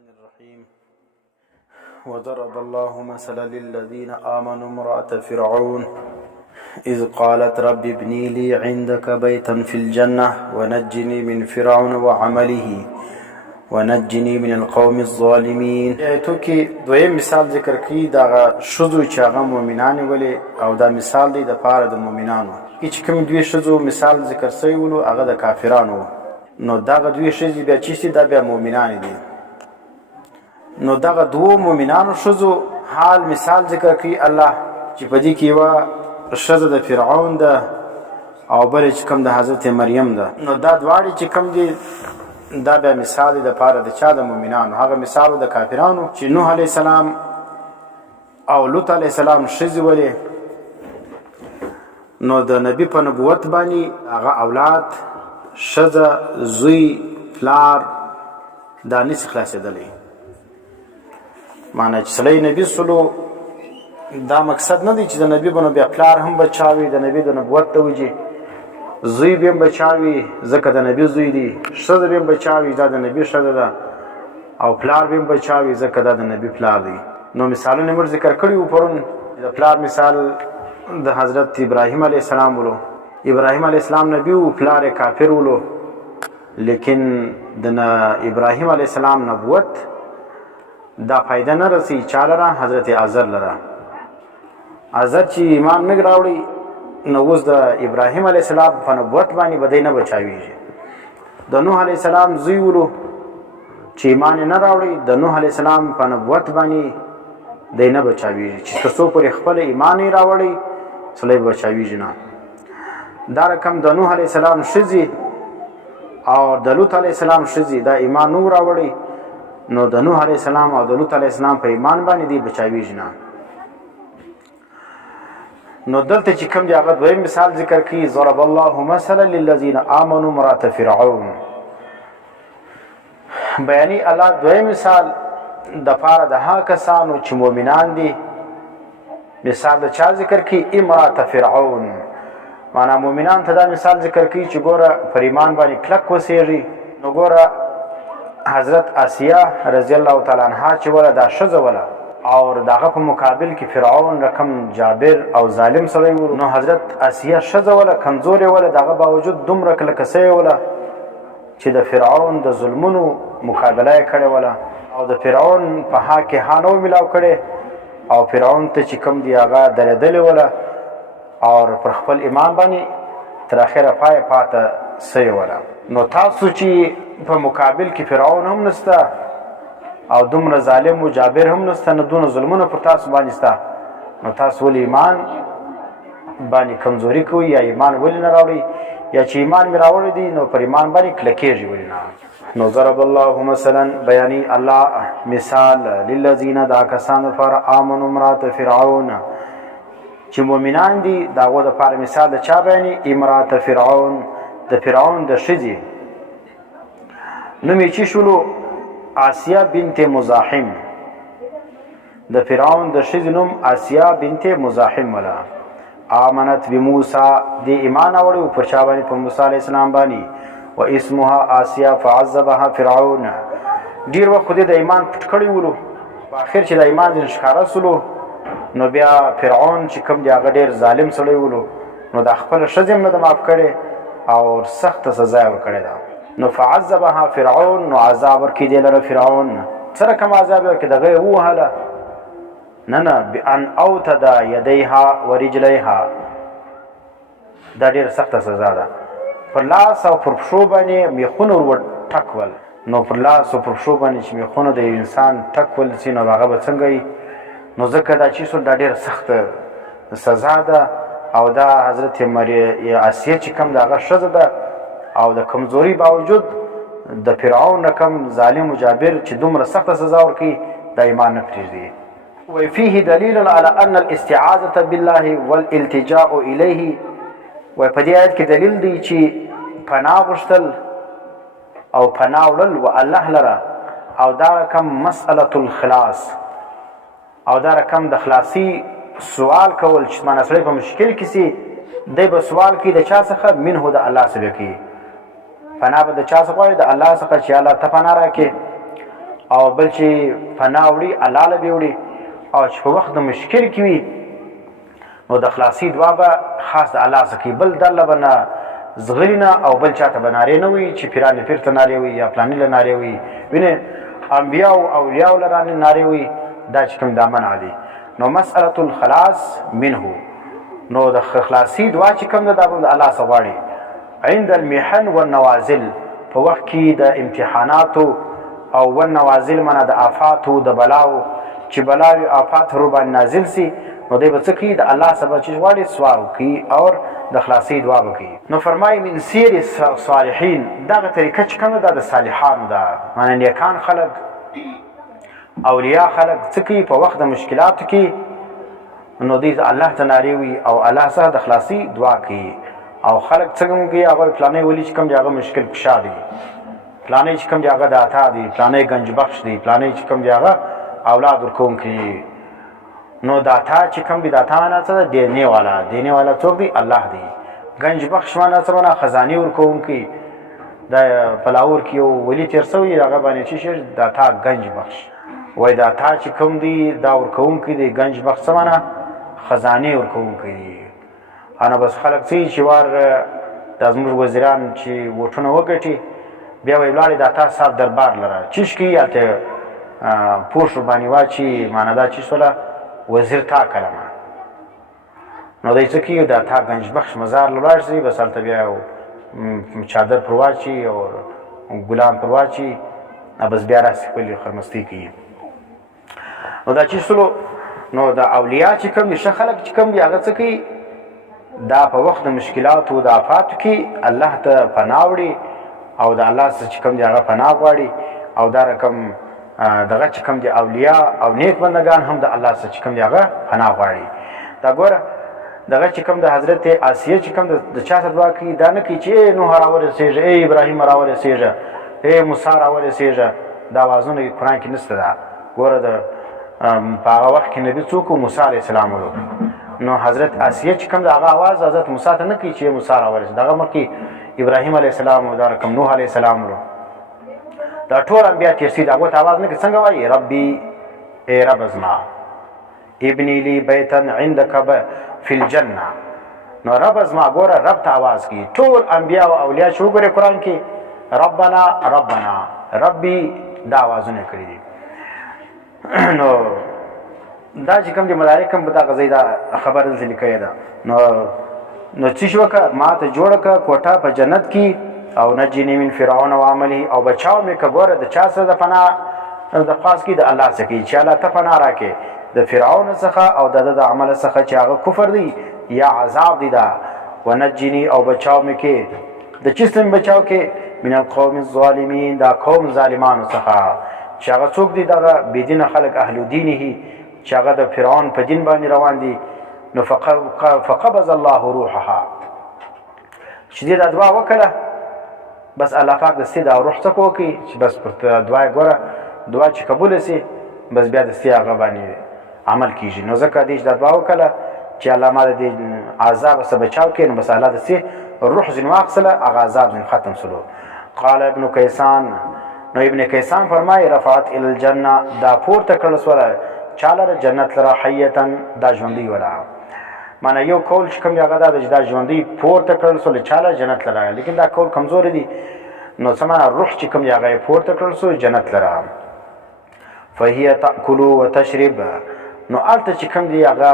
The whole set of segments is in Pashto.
الرحمن الرحيم. وضرب الله مثلا للذين آمنوا امرأة فرعون إذ قالت رب ابني لي عندك بيتا في الجنة ونجني من فرعون وعمله ونجني من القوم الظالمين. ایتو کې دویم مثال ذکر کی دا شذو چې هغه مؤمنان ولې او دا مثال دی د پاره د مؤمنانو چې کوم دوی شذو مثال ذکر سوی ولو هغه د کافرانو. نو دا دوی شذې بیا چې دا بیا مؤمنان دي. نو دغه دوه مؤمنانو شذو حال مثال ذکر کوي الله چې په دې کې وا شذ د فرعون ده او بل چې کوم د حضرت مریم ده. نو دا دواړي چې کوم دي دا به مثال د پاره د چا د مؤمنانو. هغه مثال د کافرانو چې نوح علی السلام او لوط علی السلام شذ ولې نو د نبی په نبوت باندې هغه اولاد شذ زوی پلار دا نس خلاصېدلې. معنی چې سړی نبی سلو دا مقصد نه دی چې د نبی بنو بیا پلار هم بچاوي د نبی د نبوت ته وجي زوی بیم بچاوي ځکه د نبی زوی دی شذ بیم بچاوي دا د نبی شذ ده او پلار بیم بچاوي ځکه دا د نبی پلار دی. نو مثالونه موږ ذکر کړی و پرون. د پلار مثال د حضرت ابراهیم علیه السلام ولو. ابراهیم علیه السلام نبی و پلار کافر ولو لیکن د ابراهیم علیه السلام نبوت دا فائدہ نه رسی چاله را حضرت عزر لرا. عزر چې ایمان نه راوړي نو اوس د ابراهیم علیه السلام په نبوت باندې بدی نه بچاویږي. د نوح علیه السلام زوی ولو چې ایمان نه راوړي د نوح علیه السلام په نبوت باندې دی نه بچاویږي چې تاسو پر خپل ایمان نه راوړي سړی بچاویږي نه. دا رقم د نوح علیه السلام شذي او د لوط علیه السلام شذي دا ایمان نو راوړي نو د نوح علیه السلام او د لوط علیه السلام په ایمان باندې دی بچاویږي نه. نو دلته چې کوم دی هغه دویم مثال ذکر کی ضرب الله مثلا للذین آمنوا امرأة فرعون. بیانی الله دویم مثال د پاره د ها کسانو چې مؤمنان دي. مثال د چا ذکر کی امرأة فرعون. معنا مؤمنان ته دا مثال ذکر کی چې ګوره پر ایمان باندې کلک وسیږي. نو ګوره حضرت آسیه رضی الله تعالی عنها چې ولا دا شذ ولا او داغه په مقابل کې فرعون رقم جابر او ظالم سره و. نو حضرت آسیه شذ ولا کمزوري ولا داغه باوجود دومره کلکسه ولا چې د فرعون د ظلمونو مقابله کړي ولا او د فرعون په ها کې هانو ملاو کړي او فرعون ته چې کم دی هغه درېدل ولا او پر خپل ایمان باندې تر اخره پای پاته سي ولا. نو تاسو چې په مقابل کې فرعون هم نستا او دومره ظالم او جابر هم نستا نو دونه ظلمونه پر تاسو باندې ستا نو تاسو ول ایمان باندې کمزوري کوي یا ایمان ول نه راوړي یا چې ایمان می راوړي دي نو پر ایمان باندې کلکېږي ول نه. نو ضرب الله مثلا بیانی الله مثال للذین دا کسان فر امنوا امرأة فرعون چې مؤمنان دي داغه د پر مثال د چا بیانی امرأة فرعون د فرعون د شذي نومې چې شولو آسیه بنت مزاحم. د فرعون د شذي نوم آسیه بنت مزاحم ولا. آمنت بموسی دی ایمان اورو پر چا باندې په موسی علی السلام باندې و اسمها آسیه فعذبها فرعون. ډیر وخت د ایمان پټ کړی ولو په اخر چې د ایمان ښکارا سلو نو بیا فرعون چې کوم دی هغه ډیر ظالم سړی ولو نو د خپل شذم نه معاف کړي او سخت سزا ورکړي دا. نو فعذبها فرعون نو عذاب ورکړي دی لره فرعون سره کوم عذاب ورکړي دغه وهله نه بان اوتد يديها ورجليها دا ډیر سخت سزا ده. پر لاس او پر پښو باندې میخونه ور ټکول. نو پر لاس او پر پښو باندې چې میخونه د انسان ټکول سینو هغه به څنګه نو ځکه دا چې دا ډیر سخت سزا ده او دا حضرت مریم آسیه چې کوم دغه شذ ده او د کمزوري باوجود د فرعون رقم ظالم او جابر چې دومره سخت سزا ورکړي د ایمان نه پریږدي. وفيه دليل على ان الاستعاذة بالله والالتجاء اليه. په دې آیت کې دلیل دی چې پناه غوښتل او پناه وړل و الله لره او دا رقم مسأله الخلاص او دا رقم د خلاصي سوال کول چې معنی سره په مشکل کې سي دی به سوال کوي د چا څخه منه د الله څخه کوي. پناه به د چا څخه غواړي د الله څخه چې الله ته پناه راکړي او بل چې پناه وړي الله له به وړي او چې په وخت د مشکل کې وي نو د خلاصي دعا به خاص د الله څخه بل درله به نه زغلي نه او بل چاته به نارې نه وي چې پیران پیر ته نارې وي یا پلاني له نارې وي وینې انبیاء او اولیاء له نارې وي دا چې کوم دا منع دي نو مسأله الخلاص منه نو د خلاصي دعا چې کوم ده دا به د الله څخه غواړي عند المحن والنوازل په وخت کې د امتحاناتو او والنوازل منه د آفاتو د بلاو چې بلاوي آفات ورو باندې نازل سي نو دی به څه کوي د الله څخه چې غواړي سوال کوي او د خلاصي دعا وکړي نو فرمایي من سیر صالحین دغه طریقه چې کومه ده د صالحانو ده معنی نیکان خلق اولیاء خلق څه کوي په وخت د مشکلاتو کې نو دوی الله ته نارې وي او الله سره د خلاصي دعا کوي او خلق څنګه کوي هغه پلانې ولي چې کوم دی هغه مشکل کشا دی پلانې چې کوم دی هغه د عطا دی پلانې گنج بخش دی پلانې چې کوم دی هغه اولاد ورکوونکی نو داتا چې کوم دی داتا نه څه دینه والا څوک دی الله دی گنج بخش معنی څه معنی خزانه ورکوونکی د پلاور کې ولی تیر سوی هغه باندې چې داتا گنج بخش وای داتا چې کوم دی دا ورکوونکی دی گنج بخش څه معنی خزانه ورکوونکی دی انا بس خلک چې وار د زموږ وزیران چې وټونه وګټي بیا وی ولاړ داتا صاحب دربار لره چیش کی الته پوش باندې واچی معنی دا چې سوله وزیر تا کلمه نو دای څه کی داتا گنج بخش مزار لولاړ سي بس الته بیا چادر پرواچی او ګلان پرواچی بس بیا راځي په خرمستی کی نو دا چې سلو نو دا اولیاء چې کوم نشه خلق چې کوم دی هغه څه کوي دا په وخت د مشکلات او د آفات کې الله ته پناه وړي او د الله څخه چې کوم دی هغه پناه غواړي او دا رقم دغه چې کوم دی اولیاء او نیک بندگان هم د الله څخه چې کوم دی هغه پناه غواړي دا ګوره دغه چې کوم د حضرت آسیه چې کوم د چا سره دعا کوي دا نه کوي چې نوح راورسېږه ای ابراهیم راورسېږه ای موسی راورسېږه دا وازونه قرآن کې نشته ده ګوره د په هغه وخت کې نبي څوک موسی علیه السلام ولو نو حضرت آسیه چې کوم د هغه आवाज حضرت موسی ته نه کوي چې موسی راورسېږه دغه مخکې ابراهیم علیه السلام او دا رقم نوح علیه السلام ولو دا ټول انبیا تیر سي دغه आवाज نه کوي څنګه وایي ربي ای رب زما ابني لي بيتا عندك في الجنه نو رب ازما ګوره رب ته आवाज کی ټول انبیا او اولیاء شو ګوره قرآن کې ربنا ربي دا आवाजونه کړی دي نو دا چې کوم دي ملائکه په دا غزي دا خبر دې لیکي دا نو چې شوکه ما ته جوړه کا کوټه په جنت کې او نجنی من فرعون او عمله او بچاو مې کګوره د چا سره د پناه د خاص کې د الله څخه چې الله ته پناه راکې د فرعون څخه او د عمل څخه چې هغه کفر دی یا عذاب دی دا ونجنی او بچاو مې کې د چیسم بچاو کې من القوم الظالمین دا قوم ظالمانو څخه چې هغه څوک دی دغه بيدین خلق اهل دینه چې هغه د فرعون په دین باندې روان دي نو فقبض الله روحها چې دې دعا وکړه بس الله پاک د سید او روح څخه کوي چې بس پر دعا ګوره دعا چې قبول سي بس بیا د سید هغه باندې عمل کیږي نو ځکه دې د دعا وکړه چې الله ما دې عذاب سره بچاو کړي نو بس الله د سید روح زین واخصله هغه عذاب زین ختم سلو قال ابن کیسان نو ابن کیسان فرمای رفعت الى الجنه دا پورته کړل سره چاله جنت لره حیتن دا ژوندۍ ولا معنی یو کول چې کوم هغه دا ژوندۍ پورته کړل سره چاله جنت لره لیکن دا کول کمزور دي نو سمانه روح چې کوم هغه پورته کړل سره جنت لره فهي تاكل وتشرب نو الته چې کوم دی هغه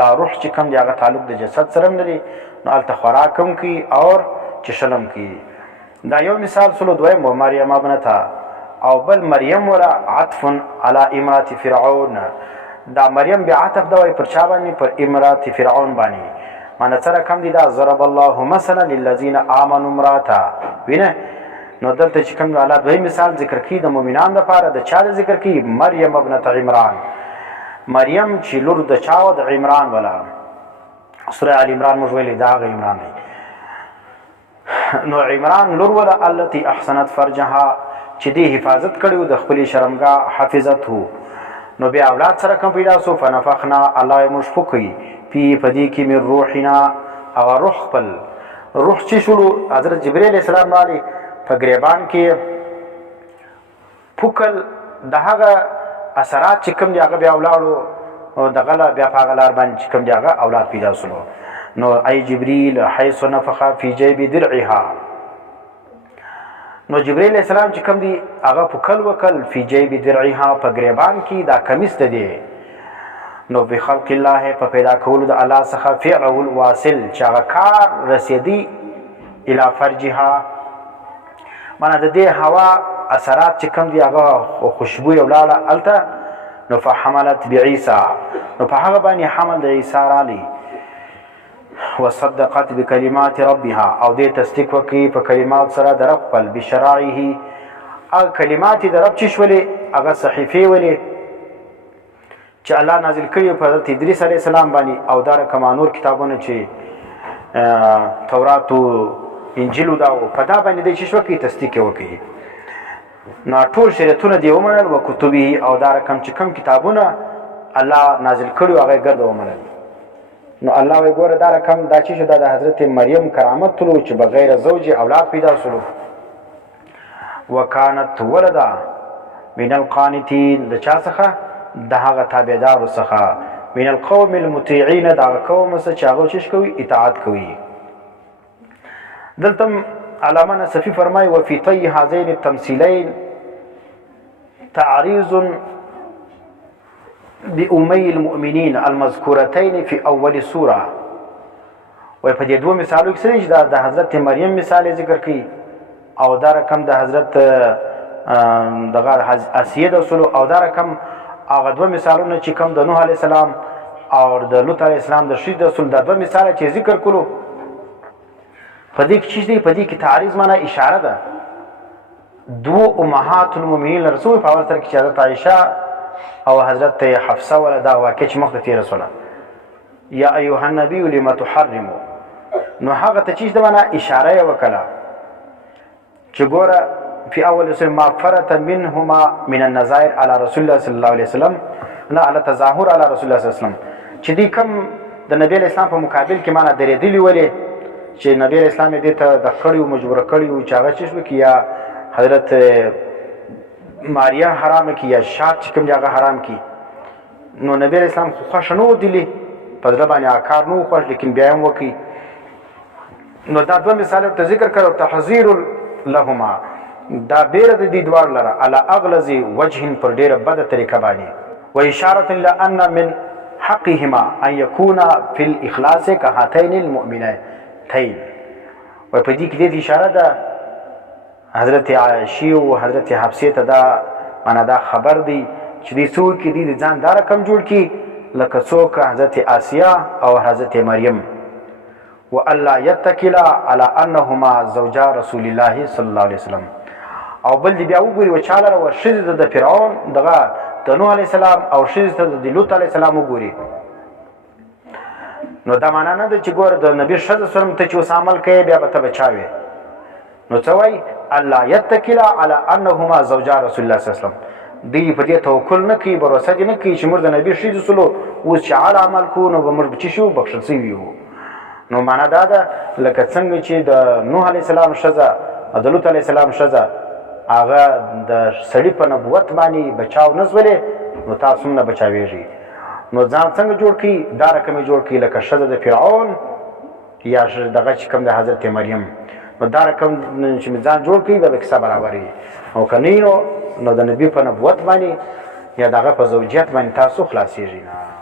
دا روح چې کوم دی هغه تعلق د جسد سره لري نو الته خوراکم کی اور چشلم کی دا یو مثال سلو دویم مریم ابنتا او بل مریم ولا عطف على امرات فرعون دا مریم بیا عطف دوی پر چا باندې پر امرات فرعون باندې معنی سره کم دی دا ضرب الله مثلا للذین آمنوا امراتا وینه نو دلته چې کوم الله دوی مثال ذکر کی د مؤمنان لپاره د چا ذکر کی مریم ابنت عمران مریم چې لور د چا د عمران ولا سوره ال عمران موږ ویلې دا عمران دی نو عمران لور ولا التي احسنت فرجها چې دې حفاظت کړو د خپل شرمګاه حفظت هو نو بیا اولاد سره کوم پیدا سو فنفخنا الله مشفقي پی پدی کې من روحنا او روح خپل روح چې شلو حضرت جبرئیل السلام باندې په غریبان کې پوکل د هغه اثرات چې کوم دی هغه بیا ولاړو او دغه بیا په هغه لار باندې چې کوم دی هغه اولاد پیدا شول. نو ای جبريل حيث نفخ في جيب درعها، نو جبريل علیہ السلام چې کوم دی هغه پکل وکل فی جیب درعها په گریبان کې دا کمیس ده دی. نو بخلق الله په پیدا کولو د الله څخه فعله الواصل چې هغه کار رسیدي الی فرجها، معنا د دې هوا اثرات چې کوم دی هغه خوشبو یو لاړه الته. نو فحملت بعیسی، نو په هغه باندې حمل د عیسی رالی. وصدقت بکلمات ربها، او دې تصدیق وکړي په کلمات سره د رب خپل بشرائه، هغه کلمات د رب چې شولې هغه صحیفې ولې چې الله نازل کړي په حضرت ادریس علیه السلام باندې، او دا رقم نور کتابونه چې تورات او انجیل دا په دا باندې د چې وکړي تصدیق وکړي. نو ټول شریعتونه دی ومنل او کتبه، او دا رقم چې کوم کتابونه الله نازل کړي هغه ګرځو ومنل. نو الله وی ګوره دا رقم دا چې د حضرت مریم کرامت تلو چې بغیر زوج اولاد پیدا شول. وکانت ولدا من القانتين، د چا څخه؟ د هغه تابعدار څخه. من القوم المطيعين، دا قوم څخه چې هغه چش کوي اطاعت کوي. دلته علامه نصفی فرمای وفي طي هذين التمثيلين تعريض بأمي المؤمنين المذكورتين في اول سوره. وای په دې دوه مثالو کې چې د حضرت مریم مثال ذکر کړي او دا رقم د حضرت دغه اسیه د رسول، او دا رقم هغه دوه مثالونه چې کوم د نوح علی السلام او د لوط علی السلام د شید رسول، دا دوه مثال چې ذکر کړو په دې کې چې دی په دې کې تعریض معنا اشاره ده. دو امهات المؤمنین رسول په اول سره کې حضرت عائشه او حضرت حفصه ولدا واقع چې مخ ته رسوله یا ایها النبی لما تحرم، نو هغه ته چې د معنا اشاره وکړه چې ګوره فی اول سره ما فرت منهما من النظائر على رسول الله صلی الله علیه وسلم، نه على تظاهر على رسول الله صلی الله علیه وسلم، چې دې کوم د نبی اسلام په مقابل کې معنا درېدلی ولې چې نبی اسلام دې ته د کړیو مجبور کړیو چې هغه چې شو کیا حضرت ماریا حرام کی یا شات چې کوم هغه حرام کی. نو نبی اسلام خو خوښ نو دي په دغه باندې کار نو خوښ، لیکن بیا هم وکي. نو دا دوه مثال ته ذکر کړو تحذير لهما، دا بیر د دې دوار لره على اغلظ وجه پر ډیره بده طریقه باندې. و اشاره الى ان من حقهما ان يكون في الاخلاص كهاتين المؤمنتين. و په دې کې د اشاره ده حضرت عائشہ او حضرت حفصه ته دا معنا دا خبر دی چې دې څوک دې ځان دار کم جوړ کی لکه څوک حضرت آسیه او حضرت مریم. والا يتكل على انهما زوجا رسول الله صلی الله علیه وسلم، او بل دی بیا وګوري و چاله ور شذ د فرعون دغه د نوح علیه السلام او شذ د لوط علیه السلام وګوري. نو دا معنا نه ده چې ګور د نبی صلی الله علیه وسلم ته چې عمل کوي بیا به ته بچاوي. نو څه وای الله يتكل على انهما زوجا رسول الله صلی الله علیه وسلم، دی په دې توکل نه کوي، باور نه کوي چې موږ د نبی صلی الله علیه وسلم اوس چې عمل کو نو به موږ بچی شو بخښل شي وو. نو معنا دا ده لکه څنګه چې د نوح علی السلام شزا او د لوط علی السلام شزا هغه د سړي په نبوت باندې بچاو نزولې، نو تاسو نه بچاويږي. نو ځان څنګه جوړ کی دا رقم جوړ کی لکه شزا د فرعون یا دغه چې کوم د حضرت مریم، نو دا رقم چې ځان جوړ کی به کیسه برابرې او کني نو د نبی په نبوت باندې یا دغه په زوجیت باندې تاسو خلاصيږئ نه.